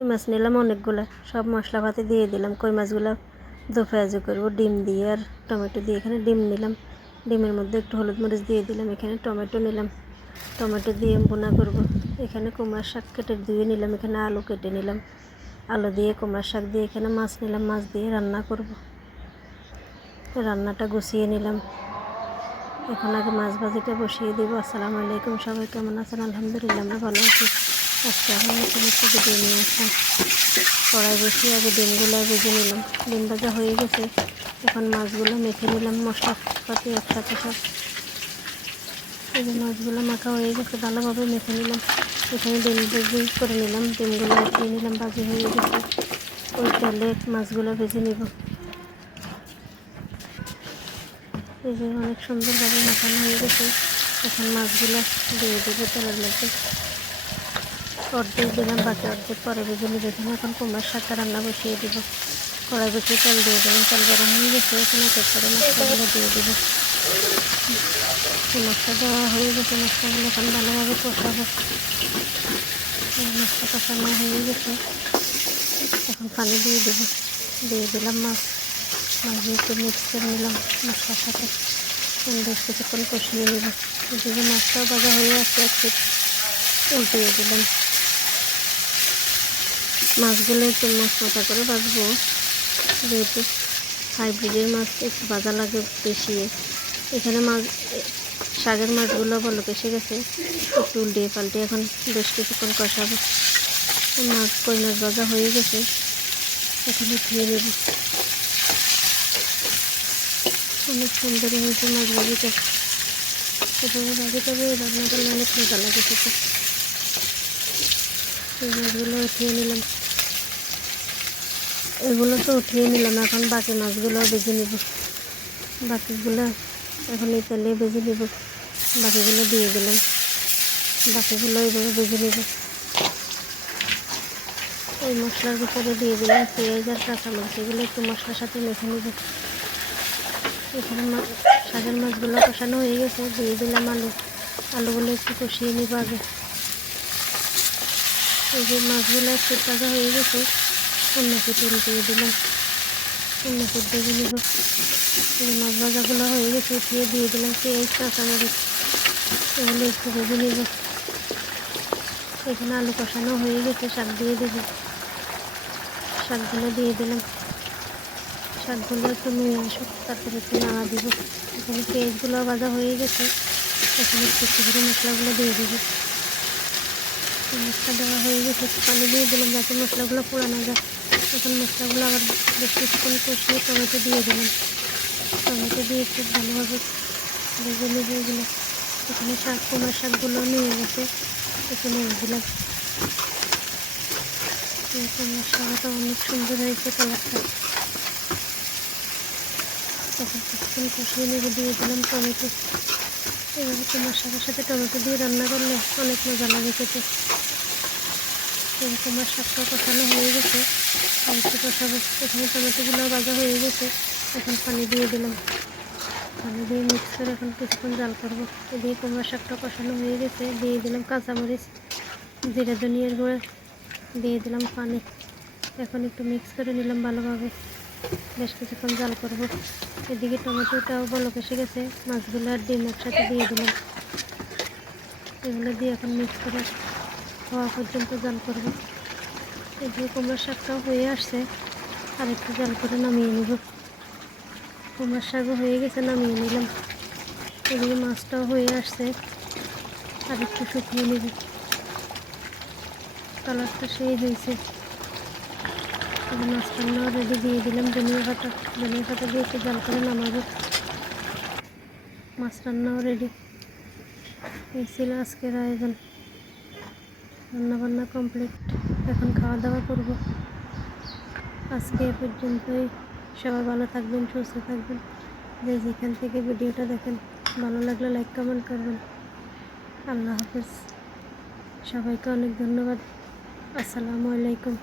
কই মাছ নিলাম অনেকগুলা, সব মশলাপাতি দিয়ে দিলাম। কই মাছগুলো দো পেঁয়াজি করবো ডিম দিয়ে আর টমেটো দিয়ে। এখানে ডিম নিলাম, ডিমের মধ্যে একটু হলুদ মরিচ দিয়ে দিলাম। এখানে টমেটো নিলাম, টমেটো দিয়ে বোনা করব। এখানে কুমড়ার শাক কেটে ধুয়ে নিলাম, এখানে আলু কেটে নিলাম, আলু দিয়ে কুমড়ার শাক দিয়ে। এখানে মাছ নিলাম, মাছ দিয়ে রান্না করব। রান্নাটা গুছিয়ে নিলাম। এখন আগে মাছ ভাজিটা বসিয়ে দেবো। আসসালামু আলাইকুম, সবাই কেমন আছেন? আলহামদুলিল্লাহ আমরা ভালো আছি। আজকে আবার নতুন একটা ভিডিও নিয়ে আসলাম। কড়াই বসিয়ে আগে ডিমগুলো ভেজে নিলাম। ডিম ভাজা হয়ে গেছে, এখন মাছগুলো মেখে নিলাম মশলাপাতি একসাথে সব। এই যে মাছগুলো মাখা হয়ে গেছে, ভালোভাবে মেখে নিলাম। এখানে ডিম ভেজে করে নিলাম, ডিমগুলো উঠিয়ে নিলাম, ভাজি হয়ে গেছে। ওই তেলে মাছগুলো ভেজে নিব। এই যে অনেক সুন্দরভাবে মাখানো হয়ে গেছে। এখন মাছগুলো দিয়ে দেবো তেলের মধ্যে। অর্ধেক দিলাম, বাকি অর্ধেক পরে ভেজে নিব। এখানে এখন কুমড়ার শাকটা রান্না বসিয়ে দেবো। কড়াই বসিয়ে তেল দিয়ে দেবেন, তেল গরম হয়ে গেছে। এখন এক এক করে মশলাগুলো দিয়ে দেবো। মশলা দেওয়া হয়ে গেছে, মশলাগুলো এখন ভালোভাবে কষাবো। মশলা কষানো হয়ে গেছে, এখন পানি দিয়ে দেবো। দিয়ে দিলাম মাছ, মাছ দিয়ে একটু মিক্স করে নিলাম মশলার সাথে। বেশ কিছুক্ষণ কষিয়ে নেব। এদিকে মাছটাও ভাজা হয়ে আসছে, একটু উল্টিয়ে দিলাম। মাছগুলো একটু মশলা করে ভাজবো, যেহেতু হাইব্রিডের মাছ একটু ভাজা লাগে বেশি। এখানে মাছ শাকের মাছগুলো ভালো এসে গেছে, একটু উল্টিয়ে পাল্টে এখন বেশ কিছুক্ষণ কষাবো। মাছ কই মাছ ভাজা হয়ে গেছে, এখন ধুয়ে নেব। অনেক সুন্দর হয়েছে মাছ ভাজিটা। এভাবে ভাজি তবে রান্না করলে অনেক মজা লাগে খেতে। এই মাছগুলো উঠিয়ে নিলাম, এগুলো তো উঠিয়ে নিলাম। এখন বাকি মাছগুলো ভেজে নিব। বাকিগুলো এখন এই তেলে ভেজে নিব। বাকিগুলো দিয়ে দিলাম, বাকিগুলো এইভাবে ভেজে নিব। ওই মশলার ভিতরে দিয়ে দিলাম পেঁয়াজ আর কাঁচামরিচ, এগুলো একটু মশলার সাথে মেখে নিব। এখানে শাকের মাছগুলো কষানো হয়ে গেছে, দিয়ে দিলাম আলু। আলুগুলো একটু কষিয়ে নিব আগে। এই যে মাছগুলো একটু তাজা হয়ে গেছে, অন্য কিছু উল্টিয়ে দিলাম, অন্য কিছু ভেজে নিব। এই মাছ ভাজাগুলো হয়ে গেছে, উঠিয়ে দিয়ে দিলাম পেঁয়াজ কাঁচামরিচ, এগুলো একটু ভেজে নিব। এখানে আলু কষানো হয়ে গেছে, শাক দিয়ে দেবো। শাকগুলো দিয়ে দিলাম, শাকগুলো একটু নুয়ে আসুক, তারপরে একটু নাড়া দিব। এখানে পেঁয়াজগুলো ভাজা হয়ে গেছে, এখন একটু করে মশলাগুলো দিয়ে দেবো। মশলা দেওয়া হয়ে গেছে, পানি দিয়ে দিলাম যাতে মশলাগুলো পোড়ানো যায়। এখন মশলাগুলো আবার বেশ কিছুক্ষণ কষিয়ে টমেটো দিয়ে দিলাম। টমেটো দিয়ে একটু ভালোভাবে ভেজে নেব এগুলো। এখানে কুমড়ার শাকগুলো নিয়ে গেছে, এখানে দিলাম। কুমড়ার শাকটা অনেক সুন্দর হয়েছে কালারটা। তখন কিছুক্ষণ কষিয়ে নেব, দিয়ে দিলাম টমেটো। এভাবে কুমড়ার শাকের সাথে টমেটো দিয়ে রান্না করলে অনেক মজা লাগে খেতে। কুমড়ার শাকটা কষানো হয়ে গেছে, একটু কষাবো। এখানে টমেটোগুলো ভাজা হয়ে গেছে, এখন পানি দিয়ে দিলাম। পানি দিয়ে মিক্স করে এখন কিছুক্ষণ জাল করবো। এদিকে কুমড়ার শাকটা কষানো হয়ে গেছে, দিয়ে দিলাম কাঁচামরিচ, জিরা ধনিয়ার গুঁড়া, দিয়ে দিলাম পানি। এখন একটু মিক্স করে নিলাম ভালোভাবে, বেশ কিছুক্ষণ জাল করব। এদিকে টমেটোটাও বলক এসে গেছে, মাছগুলো আর ডিম একসাথে দিয়ে দিলাম। এগুলো দিয়ে এখন মিক্স করে হওয়া পর্যন্ত জাল করব। এদিকে কুমড়ার শাকটাও হয়ে আসছে, আর একটু জাল করে নামিয়ে নেব। কুমড়ার শাকও হয়ে গেছে, নামিয়ে নিলাম। এদিকে মাছটাও হয়ে আসছে, আর একটু শুকিয়ে নেব। কালারটা সেই হয়েছে। মাছ রান্নাও রেডি, দিয়ে দিলাম ধনিয়া পাতা। ধনিয়া পাতা দিয়ে একটু জাল করে নামাবো। মাছ রান্নাও রেডি। এই ছিল আজকের আয়োজন। রান্নাবান্না কমপ্লিট, এখন খাওয়া দাওয়া করব। আজকে এ পর্যন্তই। সবাই ভালো থাকবেন, সুস্থ থাকবেন। যে যেখান থেকে ভিডিওটা দেখেন, ভালো লাগলে লাইক কমেন্ট করবেন। আল্লাহ হাফেজ। সবাইকে অনেক ধন্যবাদ। আসসালামু আলাইকুম।